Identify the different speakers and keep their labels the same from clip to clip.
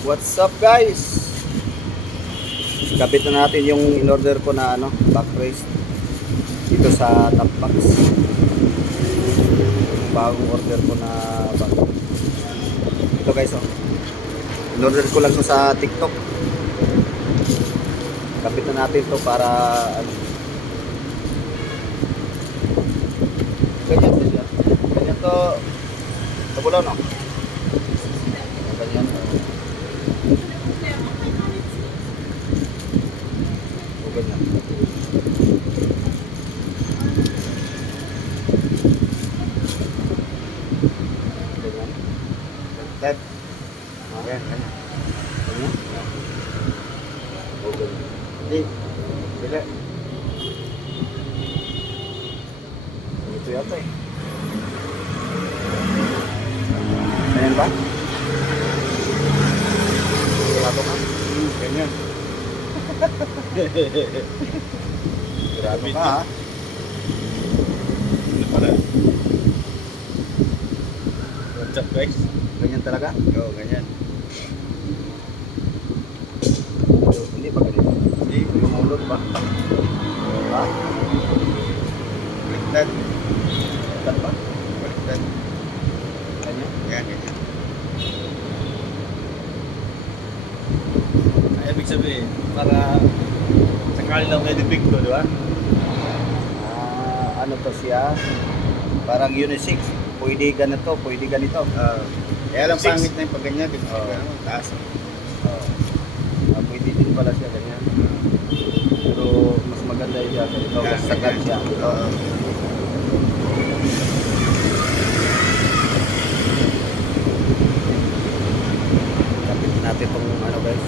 Speaker 1: What's up guys? Kapit na natin yung in-order ko na ano, back race dito sa top box. Bagong order ko na back. Ito guys oh. In-order ko lang to sa TikTok. Kapit na natin to para ano. Ganyan sila. Ganyan to. Tabulaw no? Ganyan. oh. O ganyan. Ganyan. Ted. Okay, ganyan. Ganyan. O ganyan. Hindi. Bili. Ito yata eh. Ganyan ba? Sigurado ka? Hmm, ganyan. Sigurado ka ha?
Speaker 2: Ano pala? What's up guys?
Speaker 1: Ganyan talaga?
Speaker 2: Oo, ganyan.
Speaker 1: Hindi ba ganito? Hindi, yung ulot ba? Ha?
Speaker 2: Baliktad.
Speaker 1: Ikat ba?
Speaker 2: Baliktad.
Speaker 1: Ganyan?
Speaker 2: Yan, ganyan. Ay, ibig sabihin, para sakali lang may depicto, di ba?
Speaker 1: Ah, ano to siya? Parang unisex. Pwede ganito, pwede ganito.
Speaker 2: Uh, kaya lang
Speaker 1: Six.
Speaker 2: pangit na yung pag ganyan, di ba? Ano, taas.
Speaker 1: Oh. Ah, pwede din pala siya ganyan. Pero mas maganda siya ganito. Mas sagad siya.
Speaker 2: Oo.
Speaker 1: Kapit natin itong ano guys.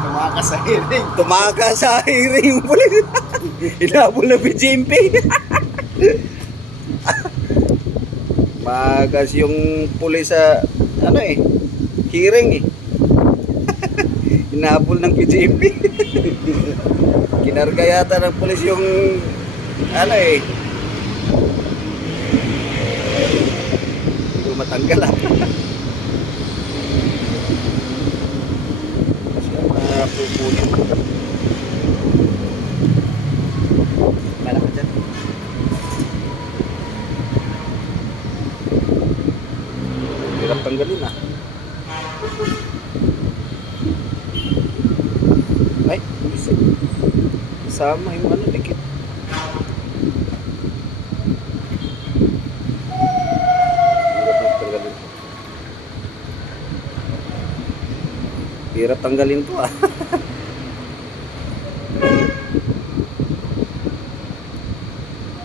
Speaker 2: Tumakas sa hearing.
Speaker 1: Tumaga sa hiring yung pulis. Inabol na PJMP. Magas yung pulis sa ano eh, hearing eh. Inabol ng PJMP. Kinarga yata ng pulis yung ano eh. Hindi ko matanggal ah. Kala ka dyan. Hirap tanggalin ah. Ay, isa. Sama yung ano, dikit. Hirap tanggalin to ah.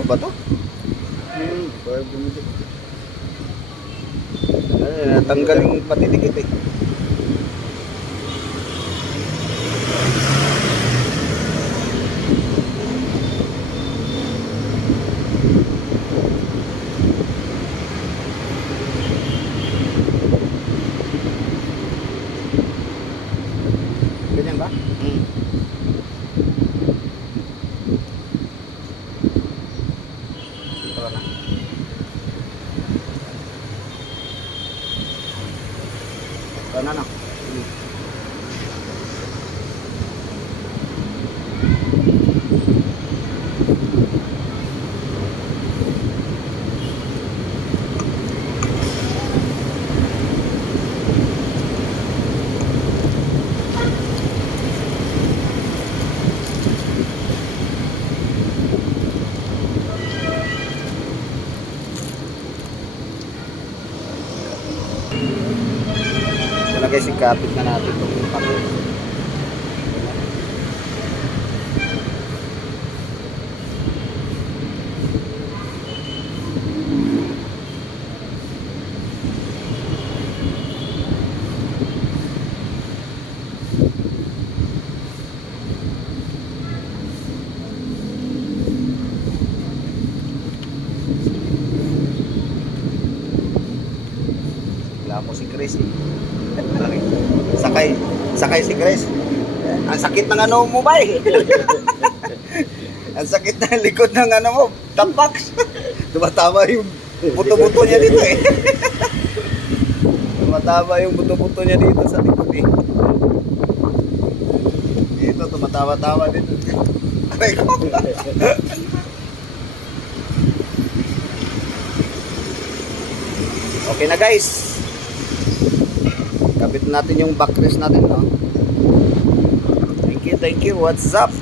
Speaker 1: Pa ba to?
Speaker 2: Hmm, parang bumili.
Speaker 1: Ay, natanggal yung patitikit eh. Ganyan ba?
Speaker 2: Hmm.
Speaker 1: Ito na na. Guys, ikapit na natin itong backrest. Wala si Chris. Sakay, si Chris. Ang sakit ng ano mo ba eh. Ang sakit ng likod ng ano mo, tapak. Tumatama yung buto-buto niya dito eh. Tumatama yung buto-buto niya dito sa likod eh. Dito, tumatawa-tawa dito. Aray ko. Okay na guys. Kapit natin yung backrest natin, no? Thank you, thank you. What's up?